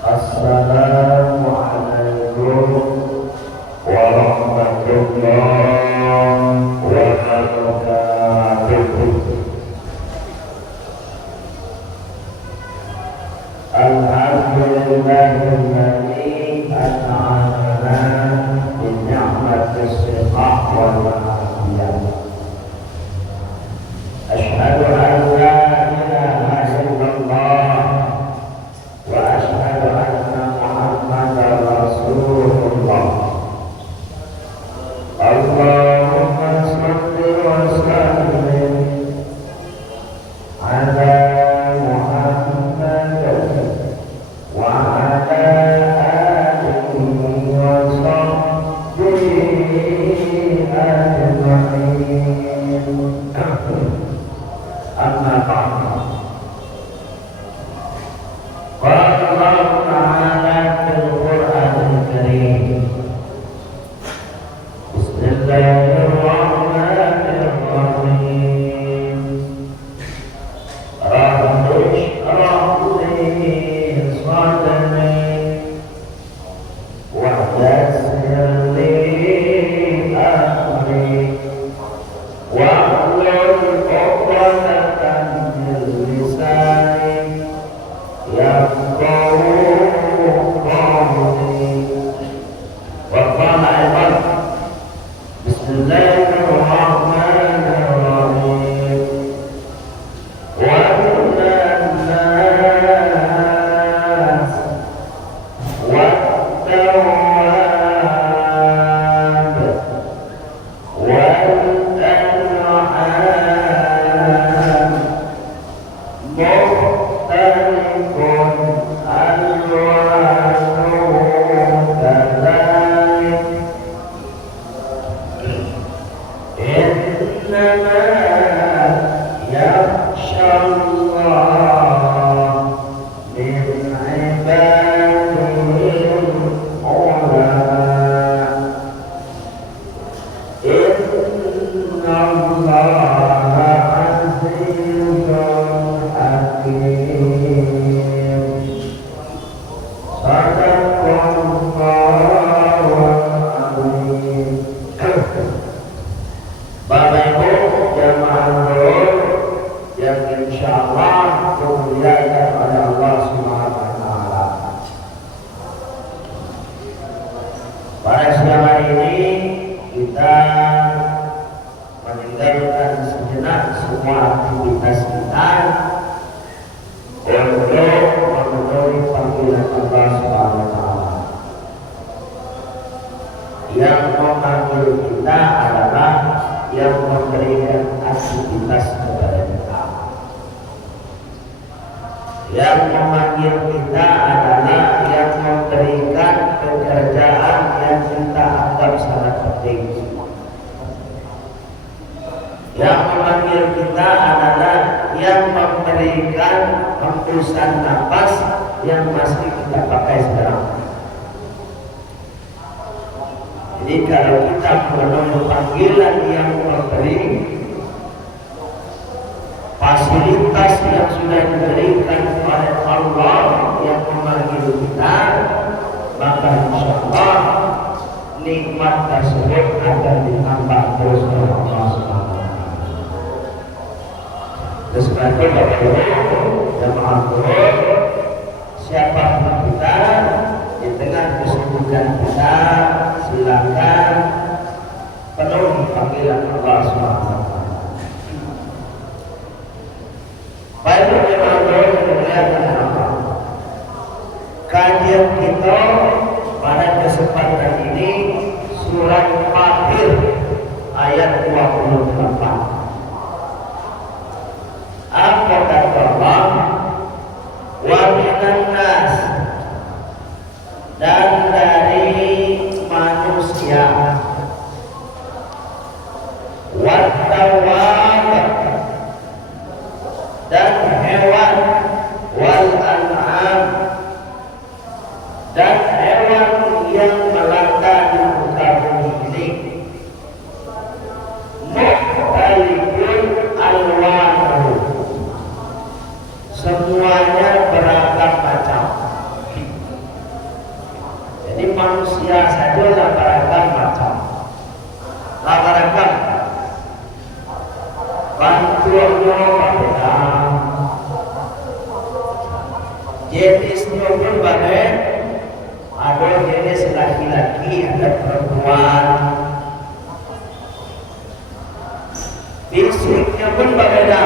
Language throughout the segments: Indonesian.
Assalamualaikum warahmatullahi wabarakatuh. Alhamdulillahilladzi an'amana bi ni'matis sihah wal afiyah. Asyhadu an la ilaha illallah wa asyhadu anna Muhammadar Rasulullah. Allahumma shalli wa sallim ala kajian kita pada kesempatan ini surat Fatir ayat 28. Apa kata Allah? Wa minan nas, dan dari manusia, wat tawab, dan hewan, wal an'am, dan hewan yang melata di muka bumi ini, mukhtalifun alwanuhu, semuanya beragam macam. jenisnya pun banyak, ada jenis laki-laki, ada perempuan. Fisiknya pun berbeda,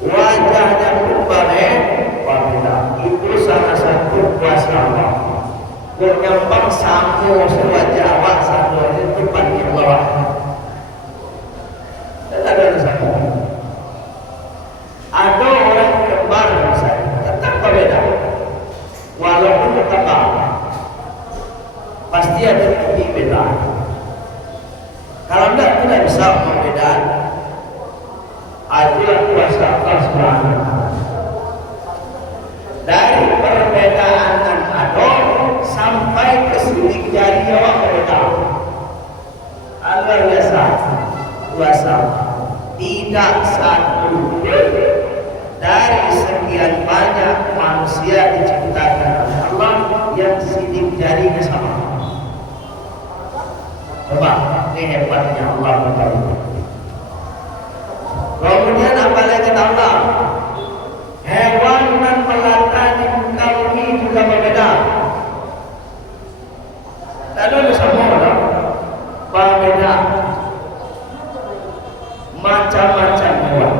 wajahnya pun berbeda. Itu salah satu kuasa Allah. Berkembang sama wajah awak sama itu panggil Allah. Dan ada sama. Ada orang kembar misalnya, tetap berbeda. Walaupun tetap pasti ada titik beda. Kalau tidak bisa membedakan. Itulah kuasa Allah Subhanahu wa Ta'ala. Dari perbedaan adon sampai ke sidik jari awak berbeda. Luar biasa kuasa. Tidak satu dari sekian banyak manusia diciptakan oleh Allah yang sidik jarinya sama. Coba, ini hebatnya Allah Subhanahu. Kemudian apa lagi kata Allah? Hewan dan melata di muka bumi juga berbeda. Lalu ada semua berbeda. Macam-macam hewan.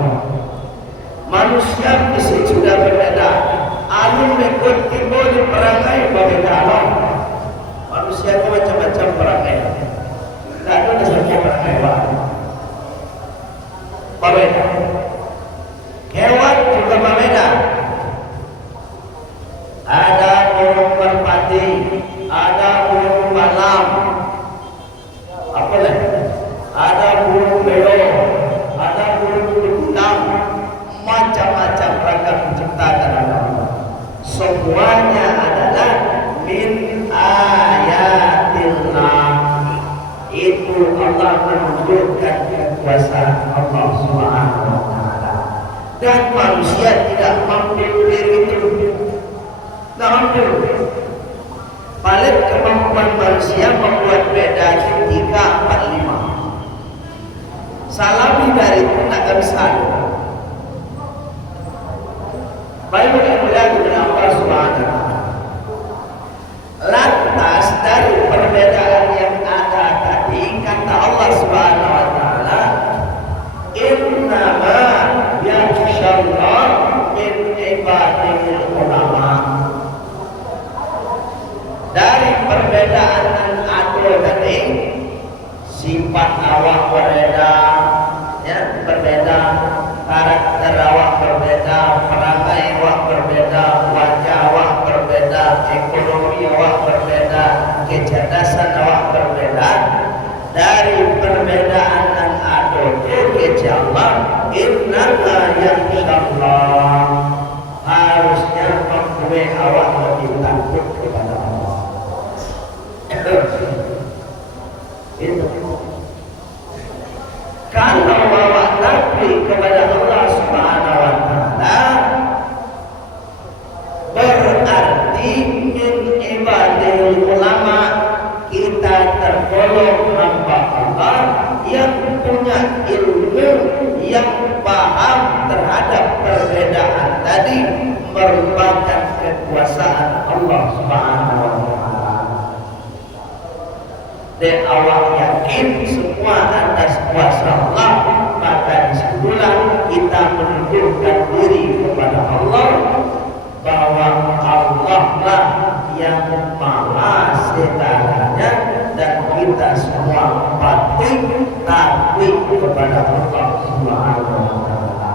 Manusia fisik sudah berbeda. Alun mekut timbul di perangai berbeda. Manusia itu macam-macam perangai. Lalu ada semua perangai hewan. Berbeda. Hewan juga berbeda. Ada burung merpati, ada burung malam, apa lagi? Ada burung beo, ada burung beruang, macam-macam ragam diciptakan Allah. Semuanya adalah min ayatillah. Itu Allah menunjukkan kekuasaan Allah Subhanahu wa Ta'ala. Dan manusia tidak mampu diri itu. Tidak mampu. Paling kemampuan manusia membuat beda 3, 4, 5. Salah lebih dari itu tidak bisa. Baik mudah-mudahan dengan Allah Subhanahu wa Ta'ala. Lantas dari perbedaan yang ada tadi, kata Allah Subhanahu wa Ta'ala, innama yakhshallah min ibadil ulama. Dari perbedaan yang ada tadi, sifat awak berbeda, ya, berbeda, karakter awak berbeda, perangai awak berbeda, wajah awak berbeda, ekonomi awak berbeda, kecerdasan awak berbeda. Dari perbedaan yang ada itu Allah, innama yakhshallah, harusnya membuat awak lebih takut kepada Allah. Itu. Kalau awak takut kepada Allah Subhanahu wa Ta'ala, berarti min ibadil ulama, kita tergolong hamba Allah yang punya ilmu, yang paham terhadap perbedaan tadi, merupakan kekuasaan Allah Subhanahu wa Ta'ala. Dan awak yakin semua atas kuasa Allah, maka disitulah kita menundukkan diri kepada Allah, bahwa Allah lah yang maha segalanya, dan kita semua patuh taat kepada Allah Subhanahu wa Ta'ala.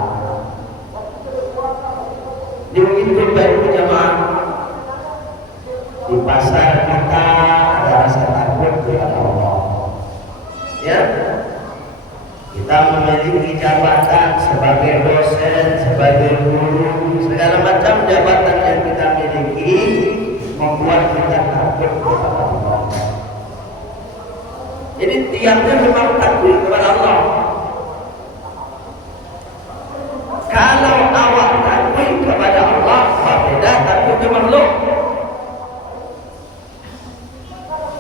Begitu baik jemaah, di pasar kita ada rasa takut kepada Allah. Ya, kita memiliki jabatan sebagai dosen, sebagai guru, segala macam jabatan yang kita miliki membuat kita takut kepada Allah. Jadi tiangnya memang takut kepada Allah. Kalau awak takut kepada Allah, berbeda takut ke makhluk.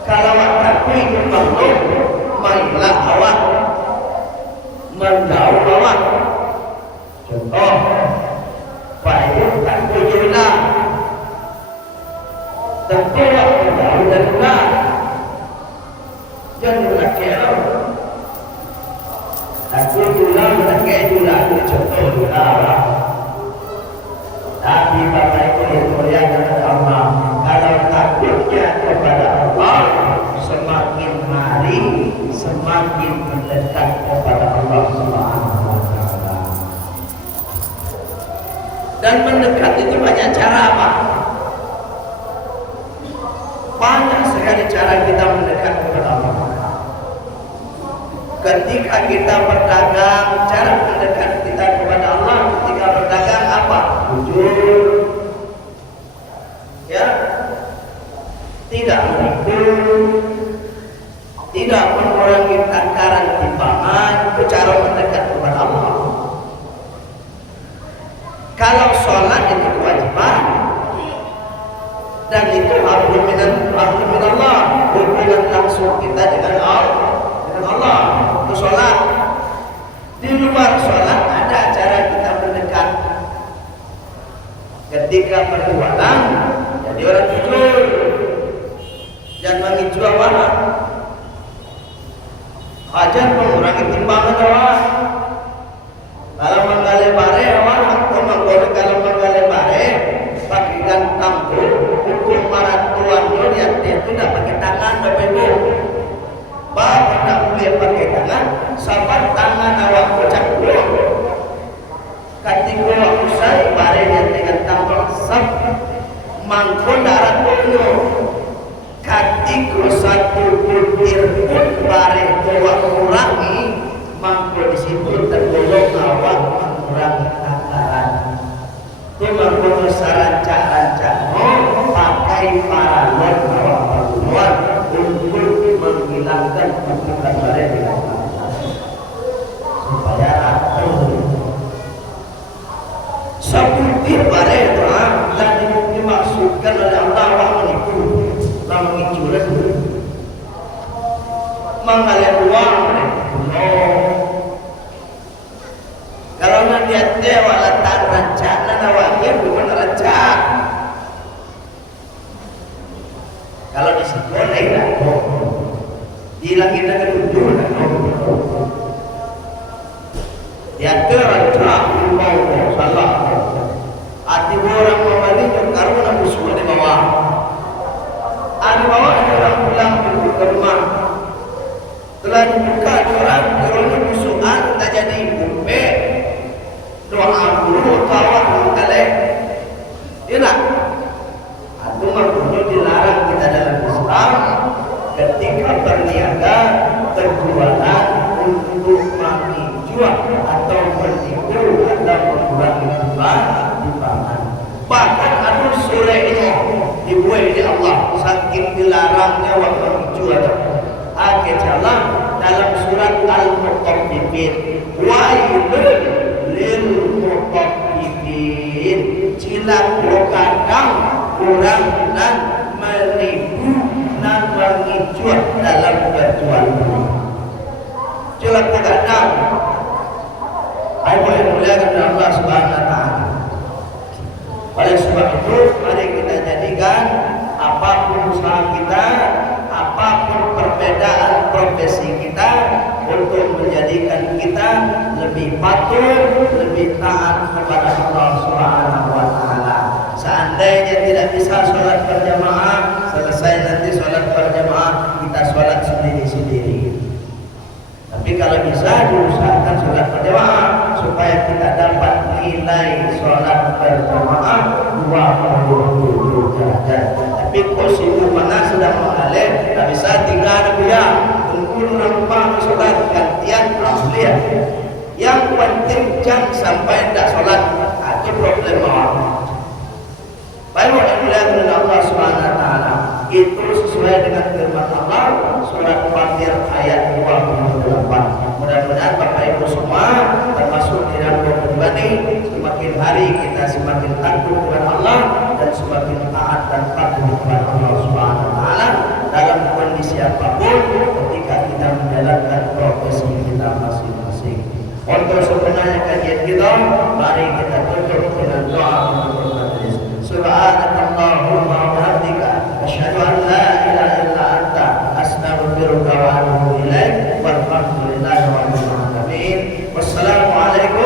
Kalau awak takut ke makhluk, mainlah awak menjauh awak. Contoh, baik itulah contoh doa. Tapi Bapak Ibu yang muliakan Allah, kalau takutnya kepada Allah, semakin hari semakin mendekat kepada Allah Subhanahu wa Ta'ala. Dan mendekat itu banyak cara, Pak. Banyak sekali cara kita mendekat kepada Allah. Ketika kita berdagang, cara mendekat kita kepada Allah ketika berdagang apa? Jujur, ya, tidak menipu, tidak mengurangi takaran timbangan, itu cara mendekat kepada Allah. Kalau sholat itu kewajiban, dan itu hablum minallah, hubungan langsung kita dengan Allah. Itu sholat. Di luar sholat ada cara kita mendekat. Ketika berjualan, jadi orang jujur, jangan menjual barang. Ajar mengurangi timbangan awak. Kalau menggali bare awak, kalau menggali bare, pakai gantang tu, hukum maratuan tu dia tidak pakai tangan, Bapak Ibu. Bapak tak boleh pakai tangan, sabar tangan awak pecah dulu. Ketika awak usai, bare dia dengan tangan sab, mangkon darah penuh. Ketika satu butir pun bare awak kurangi, mangkon di situ tergolong awak mengurangi takaran. Itu mangkon sarancak-rancak pakai paralon awak perluan untuk menghilangkan bukan bare dengan supaya atur sebutir bare itu dan dimaksudkan oleh Allah menipu, mengicuran, mengalir uang. Kalau nanti dia walatan rancak, nana wakil bukan rancak. Kalau di sekolah tidak, hilangin dengan tujuh. Dia terancak mau salah. Hati orang membalik karena musuh di bawah. Di bawah orang pulang ke rumah. Telah dibuka orang musuhan tak jadi umpe. Doa dulu kawan kali. Inilah. Itu maknanya dilarang kita dalam Islam ketika berniaga berjualan untuk menjual atau menipu atau mengurangi timbangan. Bahkan anu surah ini dibuat oleh Allah saking dilarangnya waktu menjual. Akhir jalan dalam surat Al-Mutaffifin. Wailul lil mutaffifin. Cilaka kadang kurang dan menipu dan mengicut dalam berjual. Celaka kadang. Ayo muliakan Allah Subhanahu wa Ta'ala. Oleh sebab itu, mari kita jadikan apapun usaha kita, apapun perbedaan profesi kita, untuk menjadikan kita lebih patuh, lebih taat kepada Allah Subhanahu wa Ta'ala. Seandainya tidak bisa sholat berjamaah, selesai nanti sholat berjamaah, kita sholat sendiri-sendiri. Tapi kalau bisa diusahakan sholat berjamaah supaya kita dapat nilai sholat berjamaah 27 derajat. Tapi posisi mana sudah mengalir, tak bisa tinggal dia tunggu nampak sholat gantian asliah. Yang penting jangan sampai tidak sholat, itu problem awak. Baik, mudah-mudahan Allah Subhanahu wa Ta'ala itu sesuai dengan firman Allah surat Fatir ayat 28. Mudah-mudahan Bapak Ibu semua termasuk di dalam pribadi semakin hari kita semakin takut kepada Allah dan semakin taat dan patuh kepada Allah Subhanahu wa Ta'ala dalam kondisi apapun ketika kita menjalankan profesi kita masing-masing. Untuk sebenarnya kajian kita, mari kita tutup dengan doa penutup majelis. Subhanakallahumma wa bihamdika asyhadu an la ilaha illa anta astaghfiruka wa atubu ilaik. Walhamdulillahi rabbil alamin. Wassalamu alaikum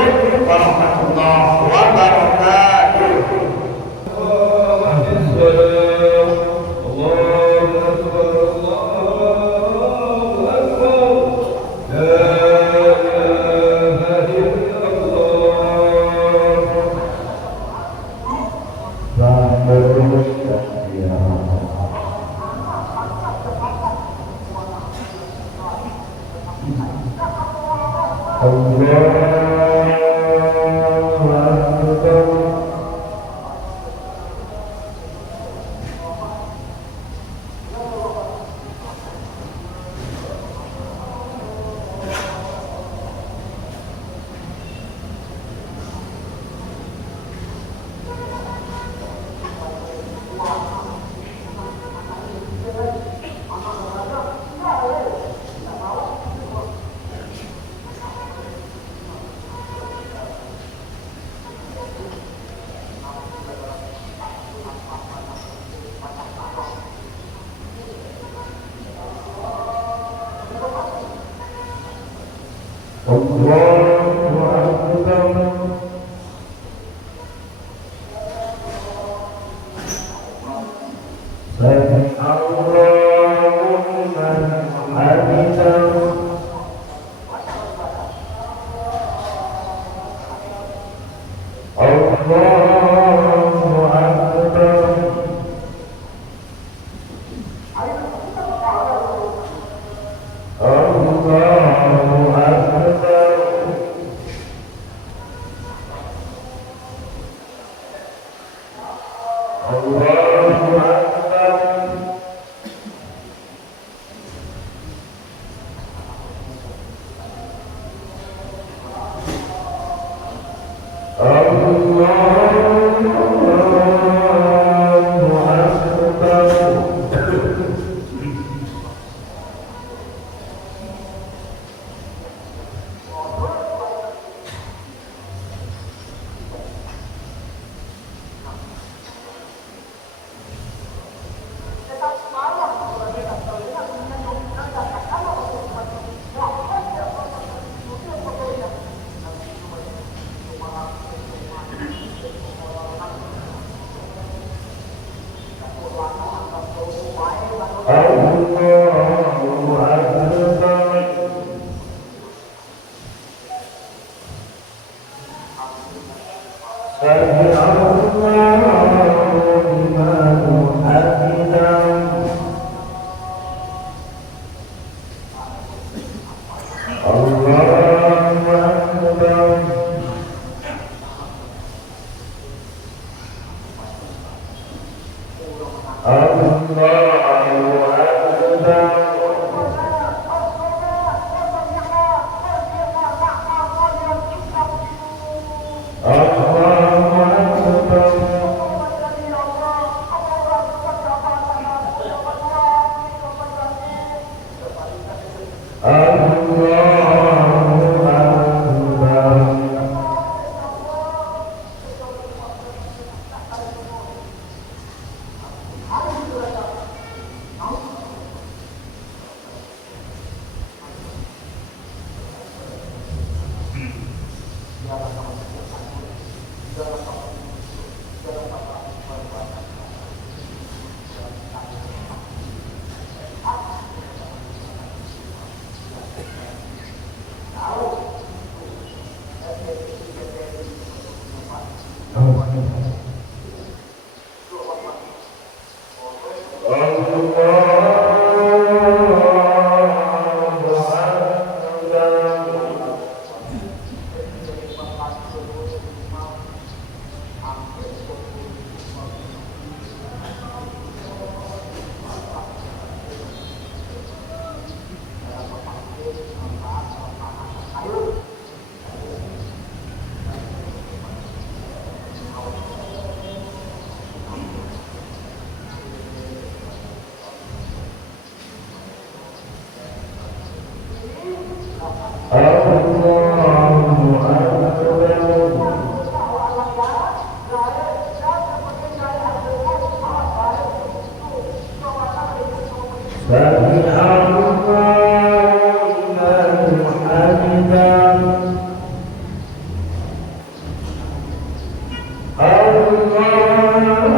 Allah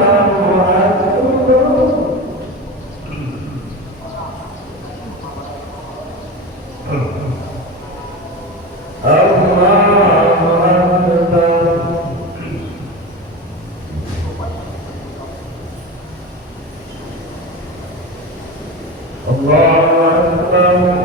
Allahu Akbar.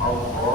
Allah